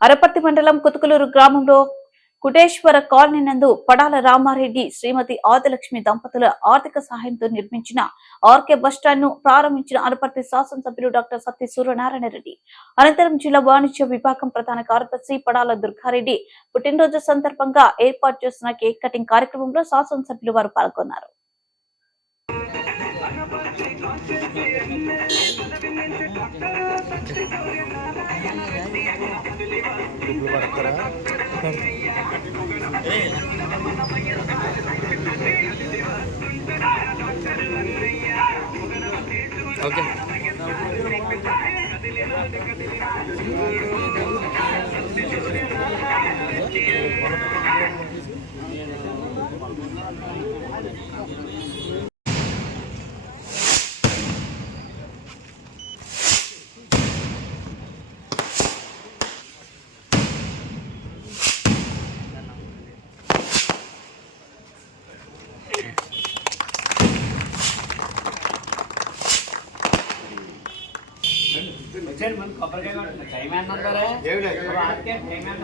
అరపర్తి మండలం కుతుకులూరు గ్రామంలో కుటేశ్వర కాలనీ నందు పడాల రామారెడ్డి శ్రీమతి ఆదిలక్ష్మి దంపతుల ఆర్థిక సహాయంతో నిర్మించిన ఆర్కే బస్టాండ్ను ప్రారంభించిన అనపర్తి శాసనసభ్యులు డాక్టర్ సత్య సూర్యనారాయణ రెడ్డి. అనంతరం జిల్లా వాణిజ్య విభాగం ప్రధాన కార్యదర్శి పడాల దుర్గారెడ్డి పుట్టినరోజు సందర్భంగా ఏర్పాటు చేసిన కేక్ కటింగ్ కార్యక్రమంలో శాసనసభ్యులు వారు పాల్గొన్నారు. ఓకే. వచ్చేయండి మన కొబ్బరికాయ కొట్టండి. టైం ఎంత ఉందరే? ఒక ఆటకే టైం ఎంత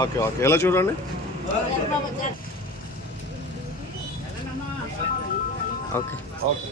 Okay okay. ఎలా చూడండి? ఓకే. ఓకే.